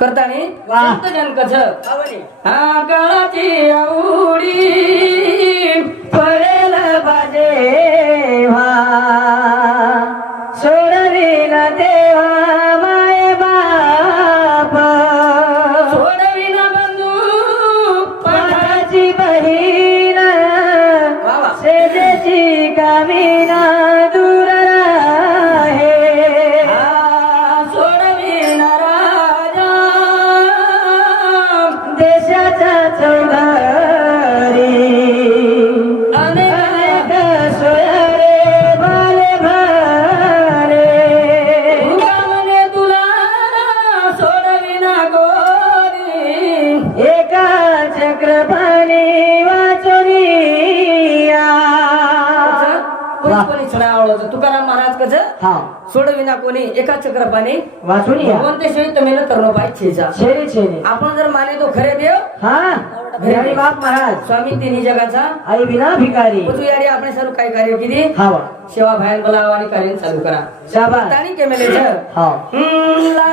करताने? वाहतजन कथ आवडी आकाळाची आवडी. छडा आवडतो. तुकाराम महाराज हा. सोडविना कोणी एका शिवाय तमेल करणं पाहिजे छेचा छेरे छेरे. आपण जर माने तो खरे देव हा. हरी बाप महाराज. स्वामी तिन्ही जगाचा आई विना भिकारी. तू यारी आपण सर्व काही कार्य केली हावा सेवा भयान बोलावा आणि कार्य चालू करा. शाबास. ताणी केमेले छ. हा. हम्म, ला.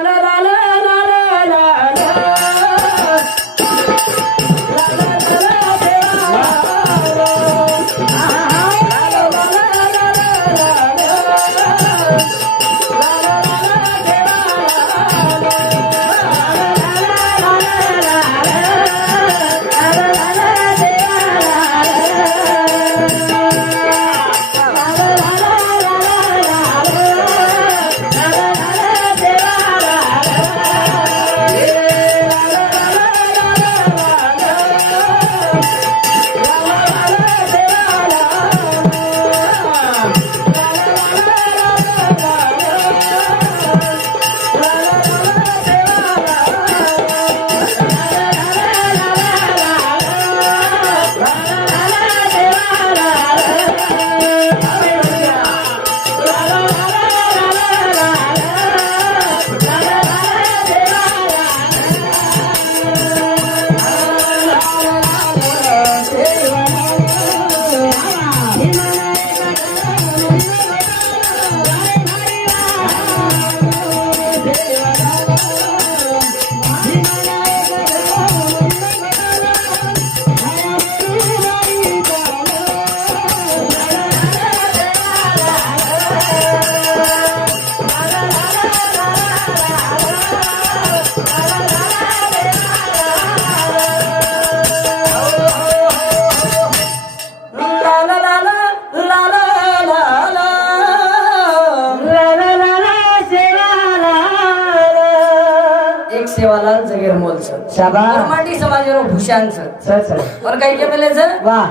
शाबांडी समाजरो भूषण सर. सर और कहीं के मिले सर? वाह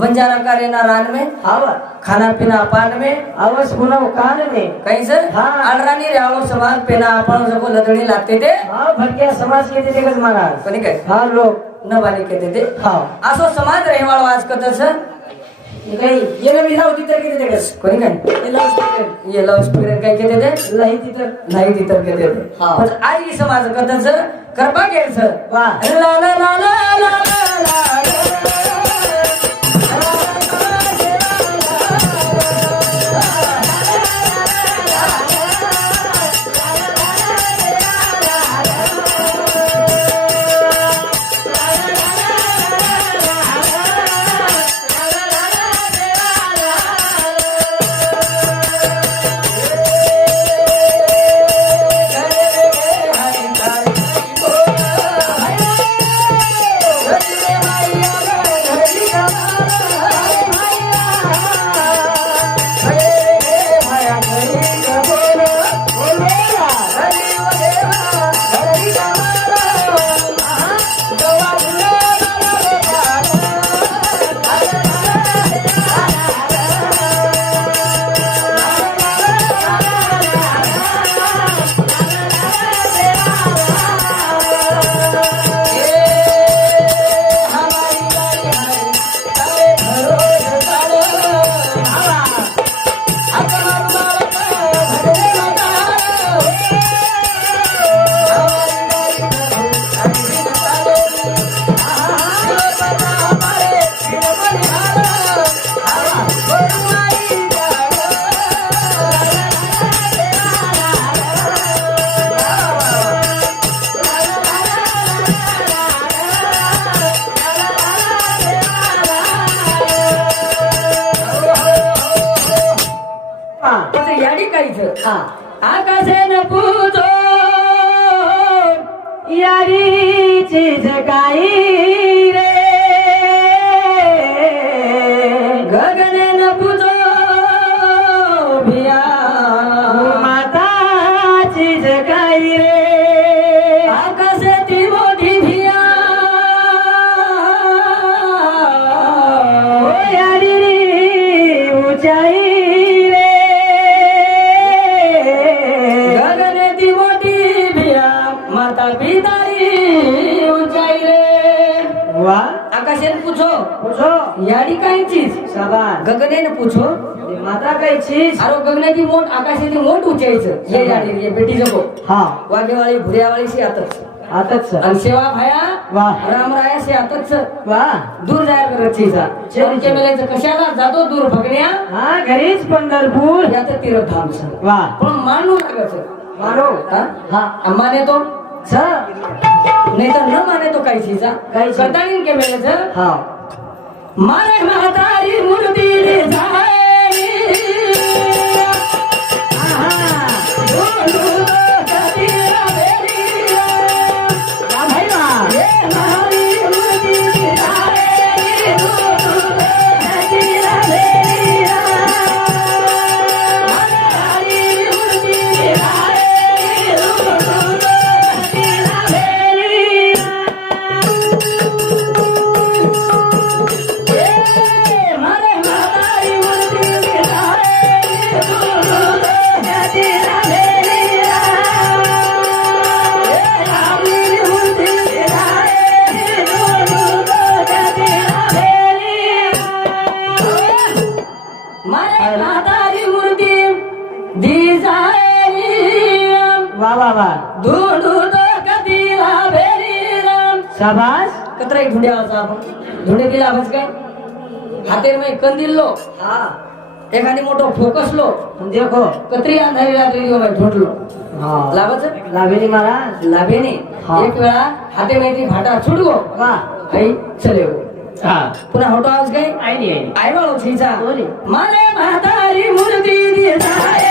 बंजारा का रेना रान में आवा खाना पीना अपान में आवस गुना कान में कहीं सर? हाँ. अड़रानी रावो समाज पेना अपन सबको लदड़ी लाते थे हाँ भटकिया समाज के थे कस महाराज कोनी कह हाँ लोग न वाले कहते थे हाँ. आसो समाज रहवाड़ आज कत सर. येणं मी लावती तर किती त्याकडे. कोणी काय? लाऊड स्पीकर ये लाऊड स्पीकर काय केले ते? नाही तिथं नाही तिथं केले ते. आई समाज कथाचं कृपा घ्यायचं वा. ला ला ला ला ला. याडी काही चीज? शाबास गगने न पूछो माता काही चीज? अरे गगनाची मोठ आकाशाची मोठ उंचाईचं ये याडी ये बेटी जगो. हा. वाघेवाळी भुऱ्यावाळी शे आतच. आताच. सर आणि सेवा भाया वाह. रामराया शे आतच. वा. दूर जाया करत चीजा. चौरके मेलायचं कशाला? जातो दूर भगण्या. हा घरीच पंढरपूर. यात तीर्थधामचं वा. पण मानू लागायचं. मानो. हा? माने तो सर नाही तर न माने तो काही चीजा. काही चीज. कदाळीन के मेलायचं हा. मारे म्हातारी मूर्ती रे हाते मै कंदील लो. हा. एखादी मोठं फोकस लो. देखो. कत्री अंधारी रात्री दिवस बाई ढोटलो हा. लाभच? लाभेली महाराज. लाभेने? हा. एक वेळा हाते मैत्री भाटा छुटगो वा आई चले हो. हा. पुन्हा होतो आवाज काय? आईनी आईनी आई बाळो छीचा बोले. माले म्हातारी मूर्ती दिसाये.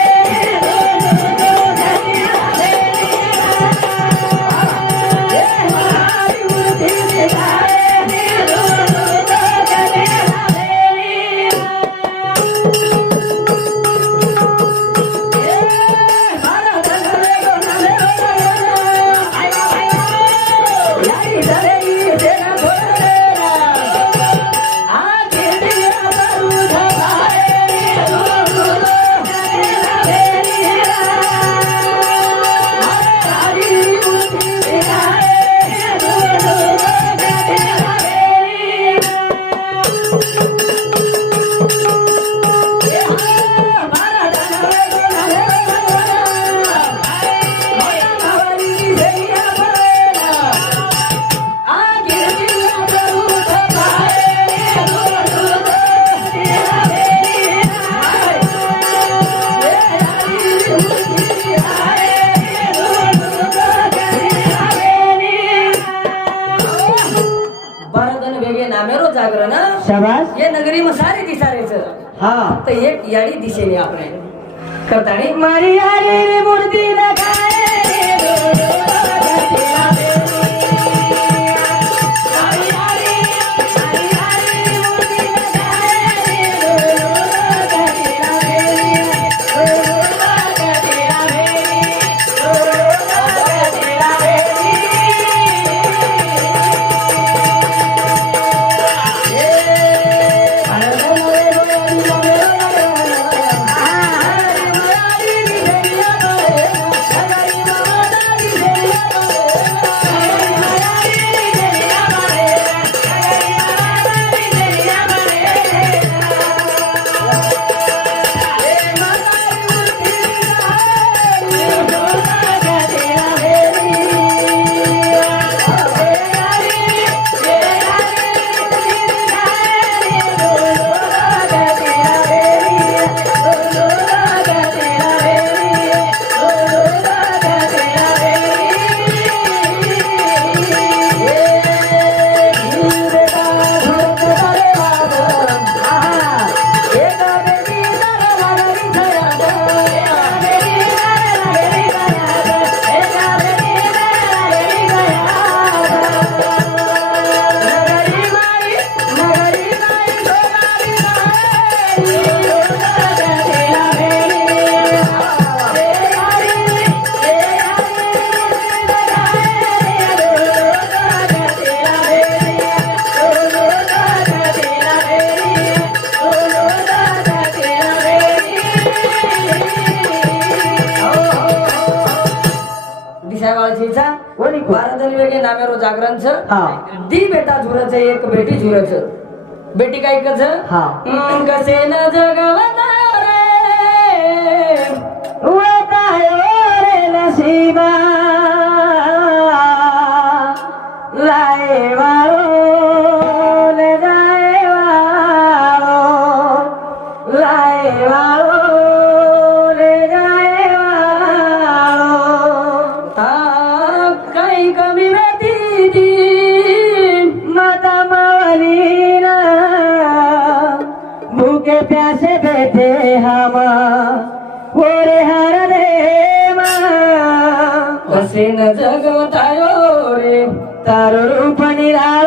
al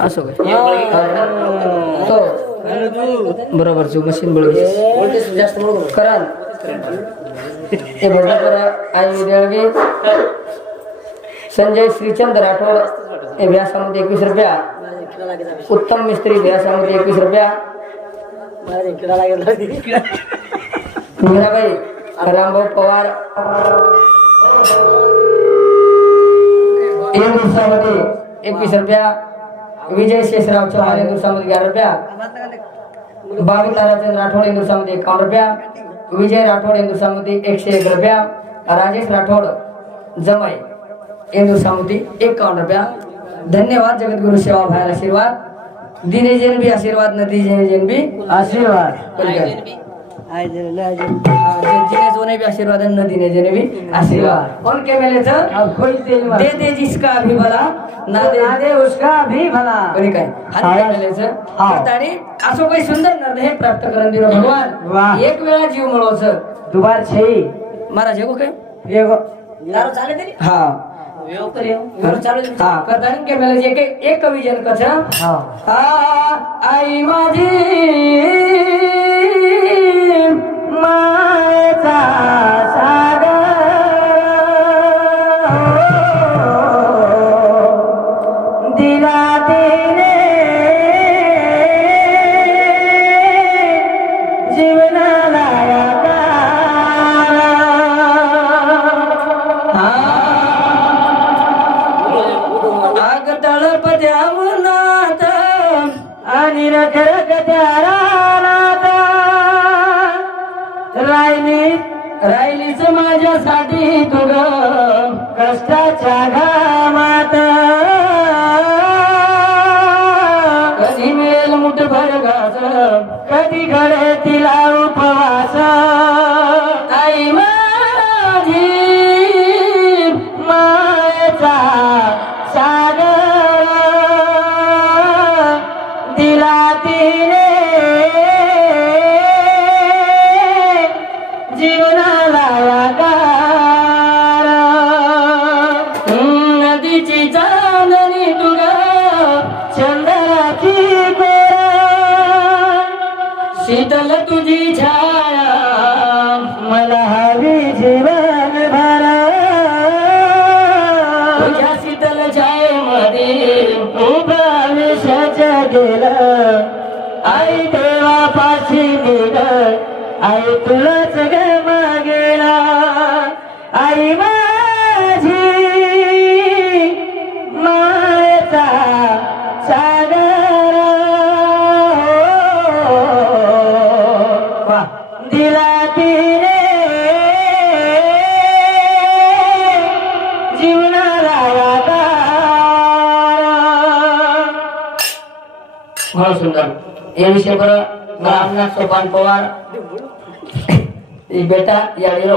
असो तो. बरोबर जो मशीन बळगी जास्त कराल हे भोजपुर आई देळगे. संजय श्रीचंद राठोड. हे व्यासामध्ये एकवीस रुपया. उत्तम मिस्त्री व्यासामध्ये एकवीस रुपया. मीराबाई रामभाऊ पवार. एक रुपया। विजय शेषराव चव्हाण एक दिवसामध्ये ग्यारह रुपया। बाबू ताराचंद राठोड एक दिवसामध्ये एकावन्न रुपया। विजय राठोड एक दिवसामध्ये एकशे एक रुपया। राजेश राठोड जमय एक दिवसामध्ये एकावन्न रुपया। धन्यवाद, जगद्गुरु सेवा भाई आशीर्वाद। दिने जन भी आशीर्वाद न दीजिए जन भी आशीर्वाद। जिने जोने भी आशीर्वाद है, न दिने जने भी आशीर्वाद. उनके मेले मत दे दे जिसका भी भला ना दे. ना दे उसका भी भला कोणी काय? हात मेलेचं हा. आणि असं काही सुंदर निर्णय प्राप्त करून दिलं भगवान. एक वेळा जीव मिळवचं दुबार छई महाराज हे काय? एगो हा. हा. करताना के मेले जे एक एक कवी जन हा. आ, आई माझी. मायचा সাদি তো शीतल तुझी छाया मला हवी जीवन भरा. तुझ्या शीतल छायेमध्ये उभा विषाच्या गेला. आई देवापाशी गेलं आई तुलाच गे ये विषय पर रामनाथ सोपान पवार ई बेटा याडीरो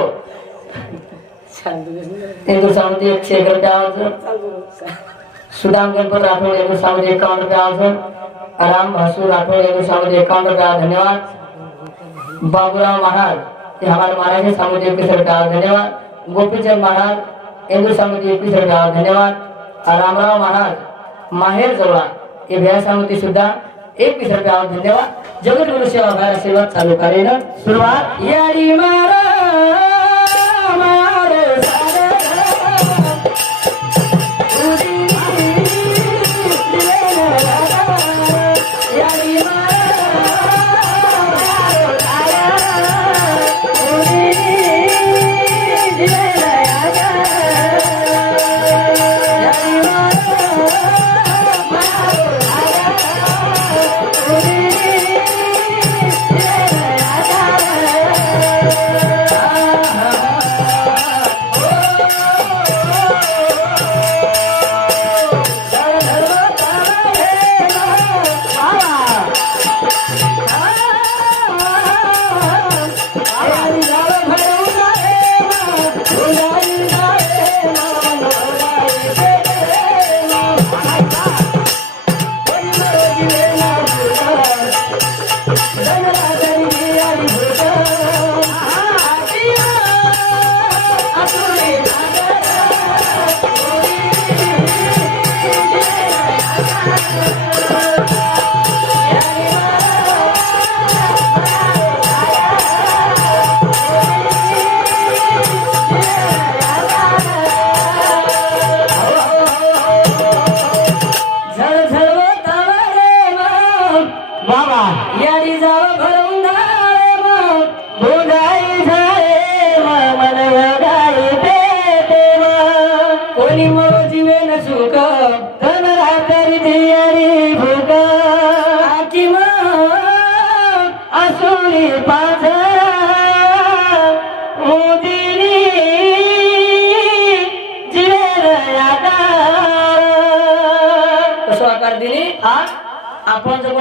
हिंदू सामती एकशे एक रुपया आवाज सुदाम गणपत राठोड एक सामती एकावन्न रुपया आवाज राम भासू राठोड एक सामती एकावन्न रुपया धन्यवाद। बाबूराव महाराज हे हमारे महाराज है सामती इक्कीस रुपया धन्यवाद। गोपीचंद महाराज हिंदू सामती इक्कीस रुपया धन्यवाद। रामराव महाराज माहेर जवळा हे भया सामती सुद्धा एकवीस रुपया धन्यवाद. जगद्गुरु सेवा भाई आशीर्वाद चालू करेन सुरुवात. याडी मारा.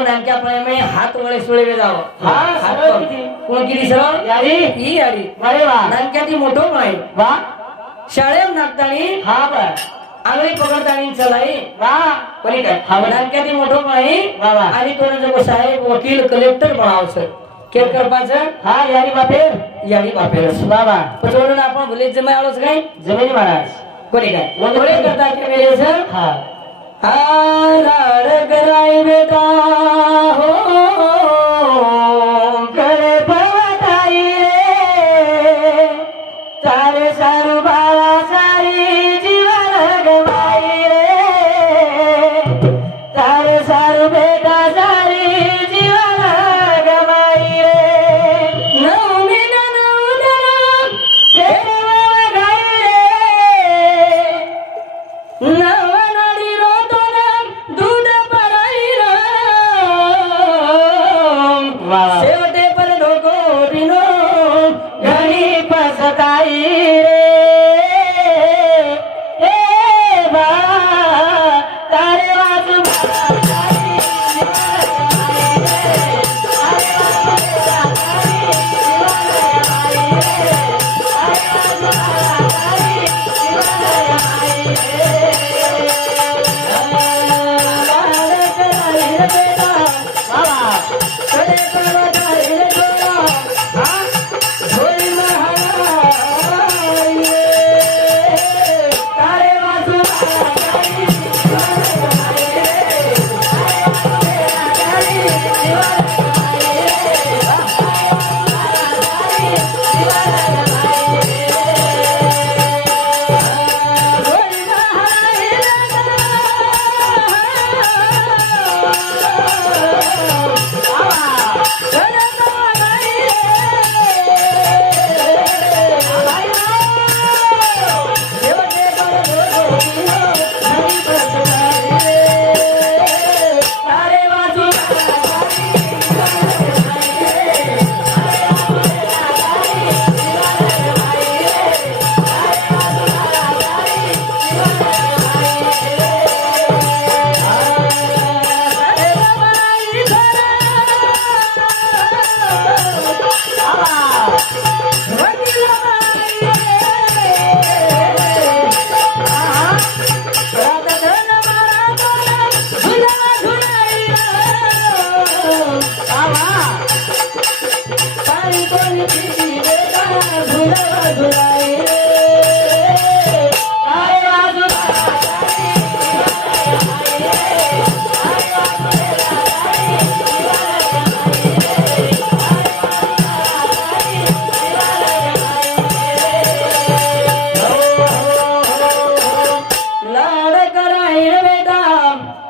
नामक्या प्रेमे हात वळे सुळे जावं. हा, सरळ वर. किती? कोण किती सरळ? यारी? ही याडी अरे वा. नामक्या ती मोठो नाही वा. शाळेत नागतानी हा बर. आंगळी पकडतानी चलाई वा. कोणी काय हा, बरं. ती मोठो नाही वा, वा. आणि कोण जर साहेब वकील कलेक्टर बनावचं केर करपाचं? हा यारी बापेर. याडी बापेरस बाबा पण म्हणून आपण भुलेच जमाय आलोच काय? जमिनी महाराज. कोणी काय? वगैरे करता की सर हा. हार बेटा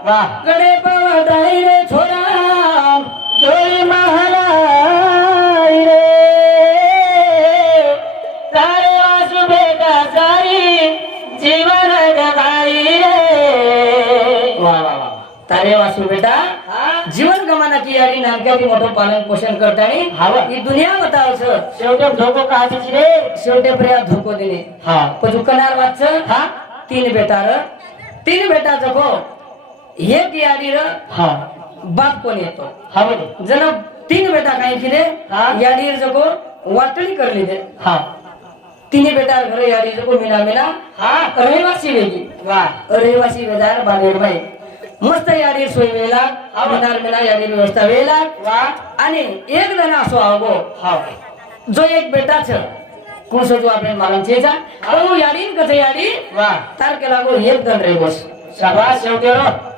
वा कडे पवताई रे छोरा जोई महालाई रे. तारे वासु बेटा सारी जीवन गवाई रे. वा वा वा. तारे वासू बेटा जीवन गमाना की यारी नानक्याची मोठं पालन पोषण करतानी हाव. ही दुनिया बतावस शेवटी धोको काहाची रे? शेवटे पर्या धोको दिने. हा. पण कनार वाच हा? तीन बेटार. तीन बेटा जगो. एक याडी र हा. बाप कोण येतो? हा बघ जण तीन बेटा काय किले? हा? याडीर जगो वाटणी करली ते. हा. तिन्ही बेटा घर याडी जगो मिला मिला हा. रहिवासी वेगी. वा. रहिवासी वेदार बांधेर भाई मस्त याडीर सोय वेला मिनार मिला याडीर व्यवस्था वेला वा. आणि एक जण असो आवो. हा. जो एक बेटा छ कुसो जो आपण मालूम छे जा तो याडीन कथे याडी वा. तारकेला गो एक जण रे बस. शाबास शेवटे हो.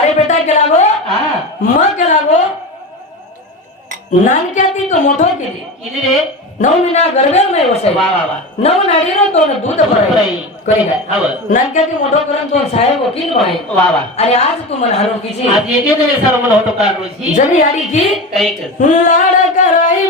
अरे बेटा के लागो हा. मग के लागो नानक्याती तो मोठो केली. किती रे? नऊ महिना गरबेल नाही बसाय वा वा वा. नऊ नाडी नो तो दूध भराय करी काय? बरं. नानक्याती मोठो करून तो साहेब वकील आहे वा वा. आणि आज तू मन हरवकीची आज येते तरी सर्व मला होतो का रोजी जरी याडी की लाड कराई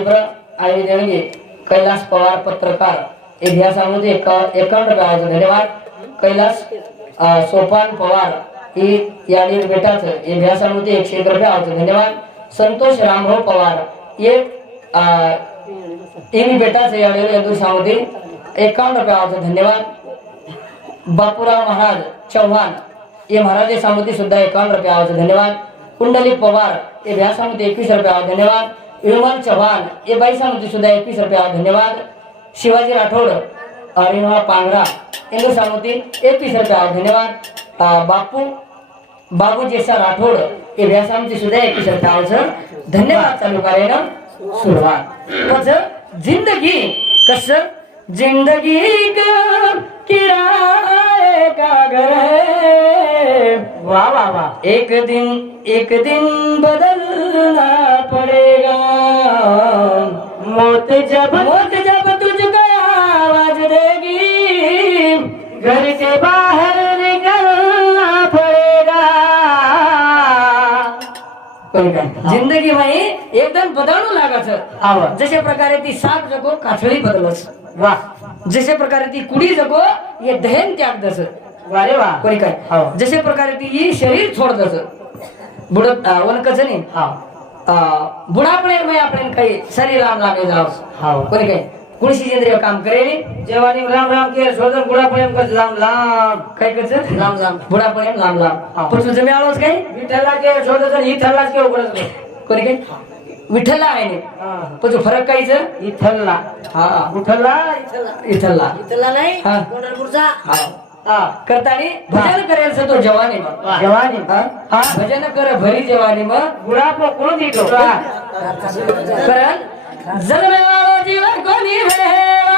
कथाळी या देणगे कैलास पवार पत्रकार इतिहासामध्ये एका- एकावन्न रुपयाचं धन्यवाद. कैलास सोपान पवार ही याडी बेटाचं इतिहासामध्ये एकशे एक रुपये आवचं धन्यवाद. संतोष रामभाऊ पवार एक अं, इन बेटाचं याडी दिवसामध्ये एकावन्न रुपये आवचं धन्यवाद. बापूराव महाराज चव्हाण हे महाराज सामोती सुद्धा एकावन्न रुपये आवाज धन्यवाद. कुंडली पवार हे व्यासामध्ये एकवीस रुपये आवाज धन्यवाद. विमल चव्हाण हे बाई सामोती सुद्धा एकवीस रुपये. धन्यवाद. शिवाजी राठोड अरिणवा पांगरा हिंदू सामोती एकवीस रुपया. धन्यवाद. बापू बाबू जेसा राठोड हे व्यासामध्ये सुद्धा एकवीस रुपया. धन्यवाद चालू करायला सुरुवात. जिंदगी कसं जिंदगी का किराए का घर है। वाह वाह वाह। एक दिन एक दिन बदलना पड़ेगा। मौत जब मौत जब तुझको आवाज देगी घर के बाहर जिंदगी माही एकदम बदलू लागायचं. आवा. जशा प्रकारे ती साप जगो काछळी बदलच वा. जशा प्रकारे ती कुडी जगो हे दहन त्याग दस. वा रे वा. कोणी काय? हो. जशा प्रकारे ती ही शरीर सोड दस. बुडत वन कच नाही हा बुढापणे आपण काही शरीर लागे जाव हा कोणी काय? खुशी जिंद्रिय काम करे. जेवणी राम राम के सोजन गुडा पण कर राम राम काय कर राम राम गुडा पण राम राम पुरुष जमे आलोस काय? विठ्ठला के सोजन ही ठरलाच के उघड करी काय? विठ्ठला आहे ने? पण फरक काय छे इथल्ला. हा. उठल्ला इथल्ला. इथल्ला. नाही कोणरपूरचा हा. करता नी भजन करेल तो जवानी जवानी. हा. भजन कर भरी जवानी मग. गुडापो कोण जन्मेवा जीवन कोणी भेवा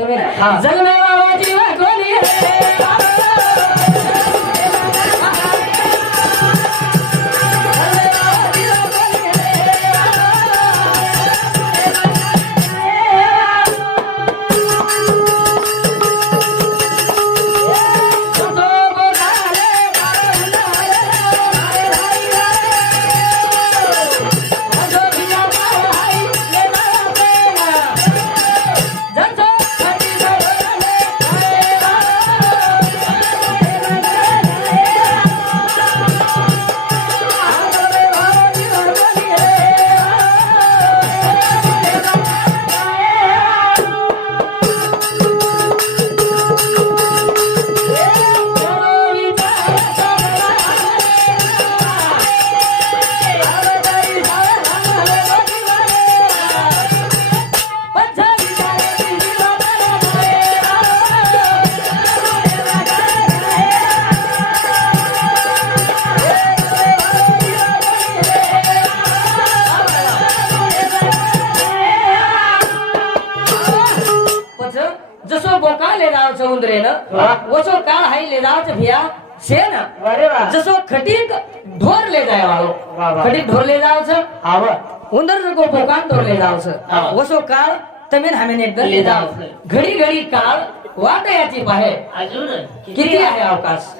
食べない。मुकांतोर ले जाओ सर वसो तमिल हमें ने एकदम ले जाओ घडी घडी काल वाट याची बाहेर. किती आहे अवकाश?